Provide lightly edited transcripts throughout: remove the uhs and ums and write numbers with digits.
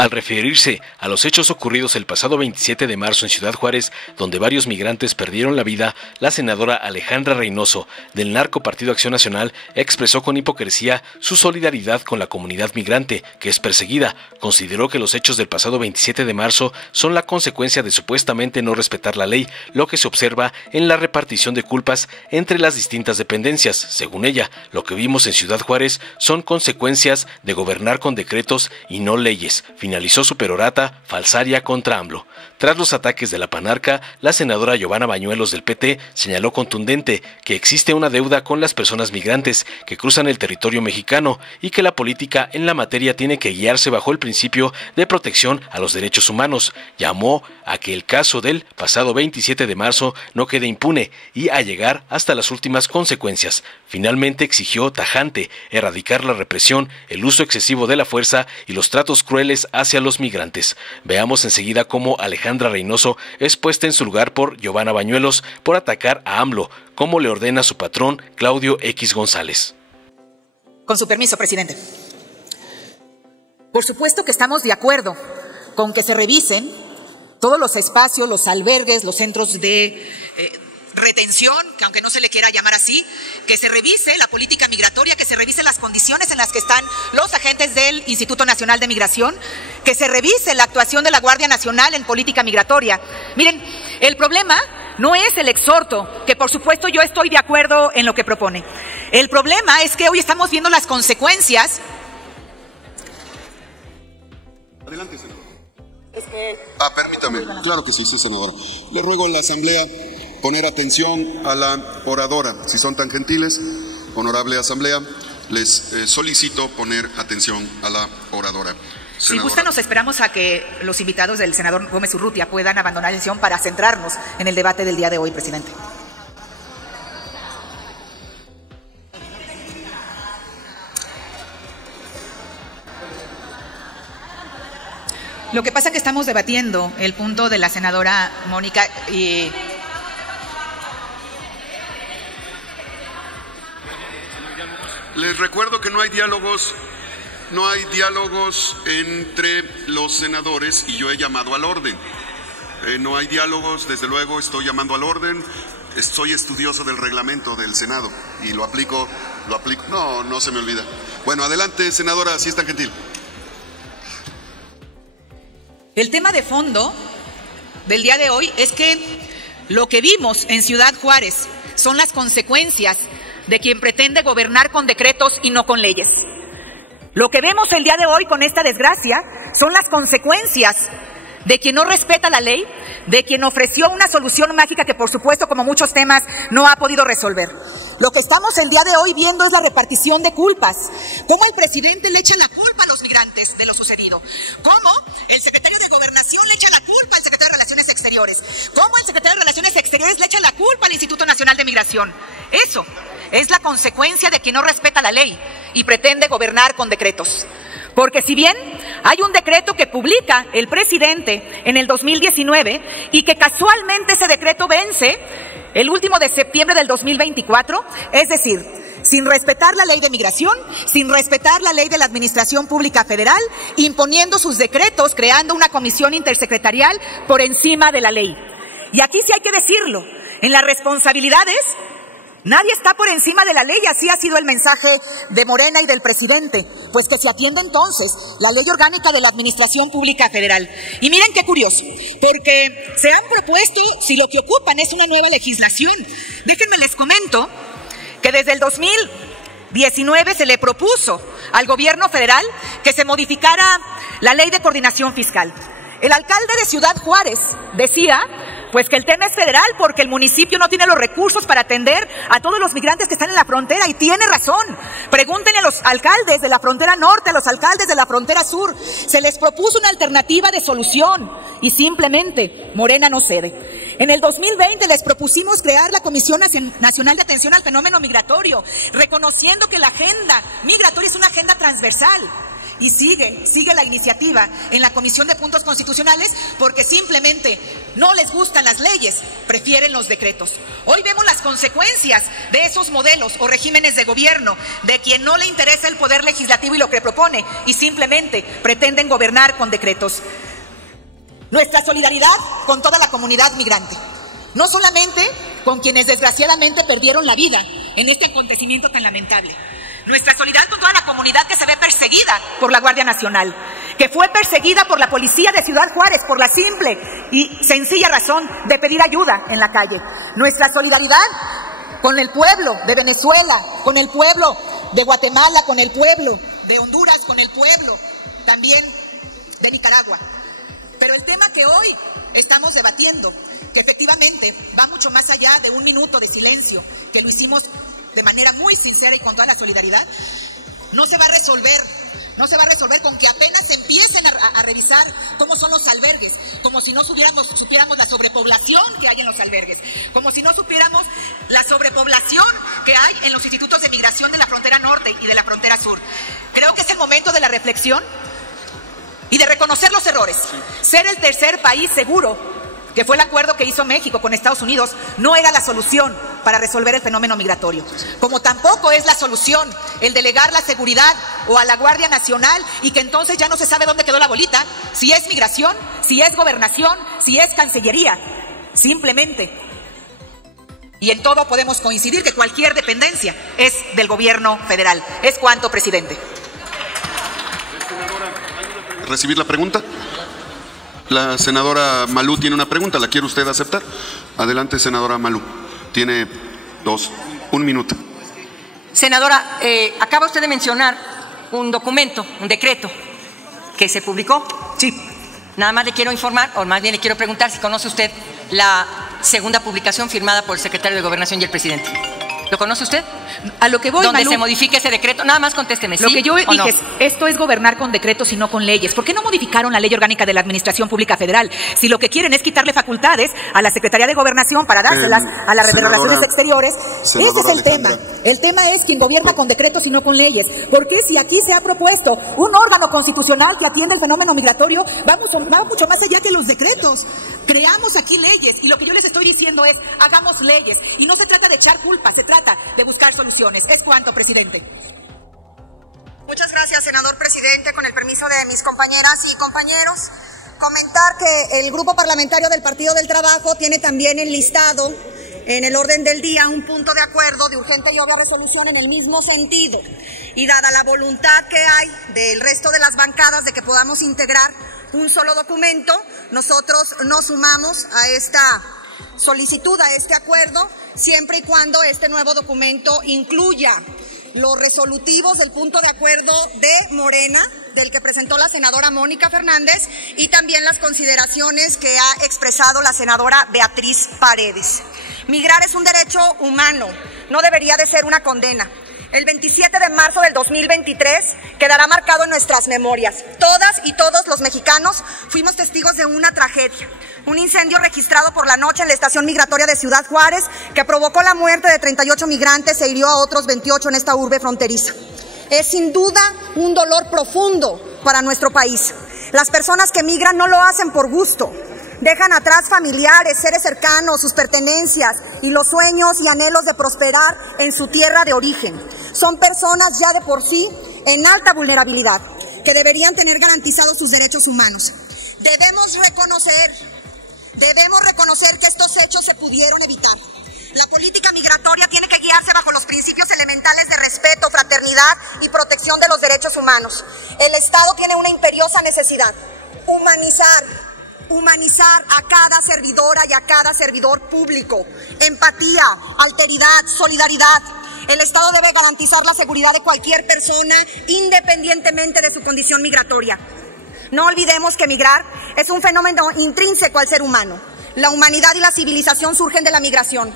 Al referirse a los hechos ocurridos el pasado 27 de marzo en Ciudad Juárez, donde varios migrantes perdieron la vida, la senadora Alejandra Reynoso, del narco Partido Acción Nacional, expresó con hipocresía su solidaridad con la comunidad migrante, que es perseguida. Consideró que los hechos del pasado 27 de marzo son la consecuencia de supuestamente no respetar la ley, lo que se observa en la repartición de culpas entre las distintas dependencias. Según ella, lo que vimos en Ciudad Juárez son consecuencias de gobernar con decretos y no leyes. Finalizó su perorata falsaria contra AMLO. Tras los ataques de la panarca, la senadora Giovanna Bañuelos del PT señaló contundente que existe una deuda con las personas migrantes que cruzan el territorio mexicano y que la política en la materia tiene que guiarse bajo el principio de protección a los derechos humanos. Llamó a que el caso del pasado 27 de marzo no quede impune y a llegar hasta las últimas consecuencias. Finalmente exigió tajante erradicar la represión, el uso excesivo de la fuerza y los tratos crueles hacia los migrantes. Veamos enseguida cómo Alejandra Reynoso es puesta en su lugar por Giovanna Bañuelos por atacar a AMLO, como le ordena su patrón Claudio X González. Con su permiso, presidente. Por supuesto que estamos de acuerdo con que se revisen todos los espacios, los albergues, los centros de retención, que aunque no se le quiera llamar así, que se revise la política migratoria, que se revise las condiciones en las que están los agentes del Instituto Nacional de Migración, que se revise la actuación de la Guardia Nacional en política migratoria. Miren, el problema no es el exhorto, que por supuesto yo estoy de acuerdo en lo que propone. El problema es que hoy estamos viendo las consecuencias. Adelante, senador. Permítame. Claro que sí, senadora. Le ruego a la Asamblea poner atención a la oradora. Si son tan gentiles, honorable Asamblea, les solicito poner atención a la oradora. Senadora. Si gusta, nos esperamos a que los invitados del senador Gómez Urrutia puedan abandonar la sesión para centrarnos en el debate del día de hoy, presidente. Lo que pasa es que estamos debatiendo el punto de la senadora Mónica y... Les recuerdo que no hay diálogos entre los senadores y yo he llamado al orden. No hay diálogos, desde luego estoy llamando al orden. Soy estudioso del reglamento del Senado y lo aplico. No se me olvida. Bueno, adelante, senadora, si es tan gentil. El tema de fondo del día de hoy es que lo que vimos en Ciudad Juárez son las consecuencias de quien pretende gobernar con decretos y no con leyes. Lo que vemos el día de hoy con esta desgracia son las consecuencias de quien no respeta la ley, de quien ofreció una solución mágica que por supuesto, como muchos temas, no ha podido resolver. Lo que estamos el día de hoy viendo es la repartición de culpas. Cómo el presidente le echa la culpa a los migrantes de lo sucedido. Cómo el secretario de Gobernación le echa la culpa al secretario de Relaciones Exteriores. Cómo el secretario de Relaciones Exteriores le echa la culpa al Instituto Nacional de Migración. Eso es la consecuencia de quien no respeta la ley y pretende gobernar con decretos. Porque si bien hay un decreto que publica el presidente en el 2019 y que casualmente ese decreto vence el último de septiembre del 2024, es decir, sin respetar la ley de migración, sin respetar la ley de la Administración Pública Federal, imponiendo sus decretos, creando una comisión intersecretarial por encima de la ley. Y aquí sí hay que decirlo, en las responsabilidades nadie está por encima de la ley, así ha sido el mensaje de Morena y del presidente. Pues que se atienda entonces la ley orgánica de la Administración Pública Federal. Y miren qué curioso, porque se han propuesto, si lo que ocupan es una nueva legislación, déjenme les comento que desde el 2019 se le propuso al gobierno federal que se modificara la ley de coordinación fiscal. El alcalde de Ciudad Juárez decía pues que el tema es federal porque el municipio no tiene los recursos para atender a todos los migrantes que están en la frontera, y tiene razón. Pregúntenle a los alcaldes de la frontera norte, a los alcaldes de la frontera sur. Se les propuso una alternativa de solución y simplemente Morena no cede. En el 2020 les propusimos crear la Comisión Nacional de Atención al Fenómeno Migratorio, reconociendo que la agenda migratoria es una agenda transversal, y sigue la iniciativa en la Comisión de Puntos Constitucionales porque simplemente no les gustan las leyes, prefieren los decretos. Hoy vemos las consecuencias de esos modelos o regímenes de gobierno, de quien no le interesa el poder legislativo y lo que propone y simplemente pretenden gobernar con decretos. Nuestra solidaridad con toda la comunidad migrante, no solamente con quienes desgraciadamente perdieron la vida en este acontecimiento tan lamentable. Nuestra solidaridad con toda la comunidad que se ve perseguida por la Guardia Nacional, que fue perseguida por la policía de Ciudad Juárez por la simple y sencilla razón de pedir ayuda en la calle. Nuestra solidaridad con el pueblo de Venezuela, con el pueblo de Guatemala, con el pueblo de Honduras, con el pueblo también de Nicaragua. Pero el tema que hoy estamos debatiendo, que efectivamente va mucho más allá de un minuto de silencio, que lo hicimos de manera muy sincera y con toda la solidaridad, no se va a resolver con que apenas empiecen a revisar cómo son los albergues, como si no supiéramos la sobrepoblación que hay en los albergues, como si no supiéramos la sobrepoblación que hay en los institutos de migración de la frontera norte y de la frontera sur. Creo que es el momento de la reflexión y de reconocer los errores. Ser el tercer país seguro, que fue el acuerdo que hizo México con Estados Unidos, no era la solución para resolver el fenómeno migratorio. Como tampoco es la solución el delegar la seguridad o a la Guardia Nacional y que entonces ya no se sabe dónde quedó la bolita, si es migración, si es gobernación, si es cancillería. Simplemente, y en todo podemos coincidir, que cualquier dependencia es del gobierno federal. Es cuanto, presidente. ¿Recibir la pregunta? La senadora Malú tiene una pregunta, ¿la quiere usted aceptar? Adelante, senadora Malú. Tiene un minuto. Senadora, acaba usted de mencionar un documento, un decreto que se publicó. Sí. Nada más le quiero informar, o más bien le quiero preguntar si conoce usted la segunda publicación firmada por el secretario de Gobernación y el presidente. ¿Lo conoce usted? A lo que voy, donde Malú, se modifique ese decreto. Nada más contésteme, ¿sí? Lo que yo dije no? es, esto es gobernar con decretos y no con leyes. ¿Por qué no modificaron la Ley Orgánica de la Administración Pública Federal? Si lo que quieren es quitarle facultades a la Secretaría de Gobernación para dárselas a la Red de Relaciones Exteriores, ese es el tema. El tema es quien gobierna con decretos y no con leyes. Porque si aquí se ha propuesto un órgano constitucional que atiende el fenómeno migratorio, va mucho más allá que los decretos. Creamos aquí leyes y lo que yo les estoy diciendo es, hagamos leyes. Y no se trata de echar culpa, se trata de buscar soluciones. Es cuanto, presidente. Muchas gracias, senador presidente. Con el permiso de mis compañeras y compañeros, comentar que el Grupo Parlamentario del Partido del Trabajo tiene también enlistado en el orden del día un punto de acuerdo de urgente y obvia resolución en el mismo sentido. Y dada la voluntad que hay del resto de las bancadas de que podamos integrar un solo documento, nosotros nos sumamos a esta solicitud, a este acuerdo, siempre y cuando este nuevo documento incluya los resolutivos del punto de acuerdo de Morena, del que presentó la senadora Mónica Fernández, y también las consideraciones que ha expresado la senadora Beatriz Paredes. Migrar es un derecho humano, no debería de ser una condena. El 27 de marzo del 2023 quedará marcado en nuestras memorias. Todas y todos los mexicanos fuimos testigos de una tragedia. Un incendio registrado por la noche en la estación migratoria de Ciudad Juárez que provocó la muerte de 38 migrantes e hirió a otros 28 en esta urbe fronteriza. Es sin duda un dolor profundo para nuestro país. Las personas que migran no lo hacen por gusto. Dejan atrás familiares, seres cercanos, sus pertenencias y los sueños y anhelos de prosperar en su tierra de origen. Son personas ya de por sí en alta vulnerabilidad, que deberían tener garantizados sus derechos humanos. Debemos reconocer que estos hechos se pudieron evitar. La política migratoria tiene que guiarse bajo los principios elementales de respeto, fraternidad y protección de los derechos humanos. El Estado tiene una imperiosa necesidad: humanizar a cada servidora y a cada servidor público. Empatía, alteridad, solidaridad. El Estado debe garantizar la seguridad de cualquier persona, independientemente de su condición migratoria. No olvidemos que migrar es un fenómeno intrínseco al ser humano. La humanidad y la civilización surgen de la migración.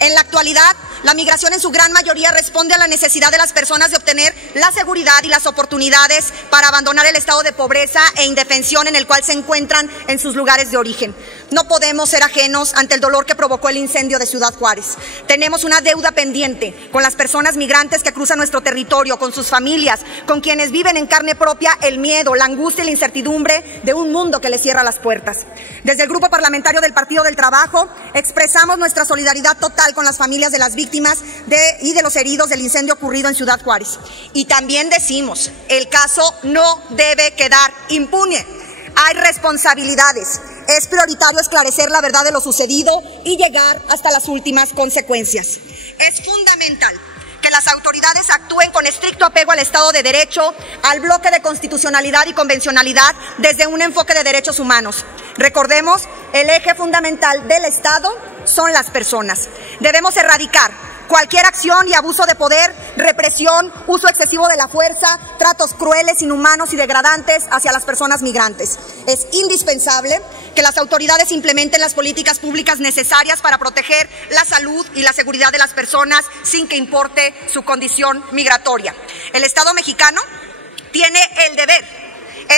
En la actualidad, la migración en su gran mayoría responde a la necesidad de las personas de obtener la seguridad y las oportunidades para abandonar el estado de pobreza e indefensión en el cual se encuentran en sus lugares de origen. No podemos ser ajenos ante el dolor que provocó el incendio de Ciudad Juárez. Tenemos una deuda pendiente con las personas migrantes que cruzan nuestro territorio, con sus familias, con quienes viven en carne propia el miedo, la angustia y la incertidumbre de un mundo que les cierra las puertas. Desde el Grupo Parlamentario del Partido del Trabajo expresamos nuestra solidaridad total con las familias de las víctimas y de los heridos del incendio ocurrido en Ciudad Juárez. Y también decimos, el caso no debe quedar impune. Hay responsabilidades. Es prioritario esclarecer la verdad de lo sucedido y llegar hasta las últimas consecuencias. Es fundamental que las autoridades actúen con estricto apego al Estado de Derecho, al bloque de constitucionalidad y convencionalidad desde un enfoque de derechos humanos. Recordemos, el eje fundamental del Estado son las personas. Debemos erradicar cualquier acción y abuso de poder, represión, uso excesivo de la fuerza, tratos crueles, inhumanos y degradantes hacia las personas migrantes. Es indispensable que las autoridades implementen las políticas públicas necesarias para proteger la salud y la seguridad de las personas sin que importe su condición migratoria. El Estado mexicano tiene el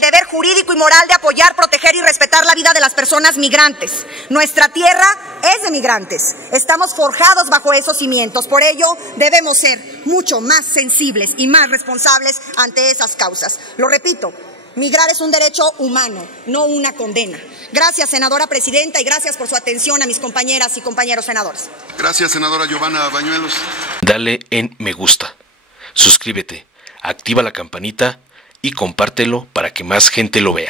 deber jurídico y moral de apoyar, proteger y respetar la vida de las personas migrantes. Nuestra tierra es de migrantes. Estamos forjados bajo esos cimientos. Por ello, debemos ser mucho más sensibles y más responsables ante esas causas. Lo repito, migrar es un derecho humano, no una condena. Gracias, senadora presidenta, y gracias por su atención a mis compañeras y compañeros senadores. Gracias, senadora Giovanna Bañuelos. Dale en me gusta, suscríbete, activa la campanita y compártelo para que más gente lo vea.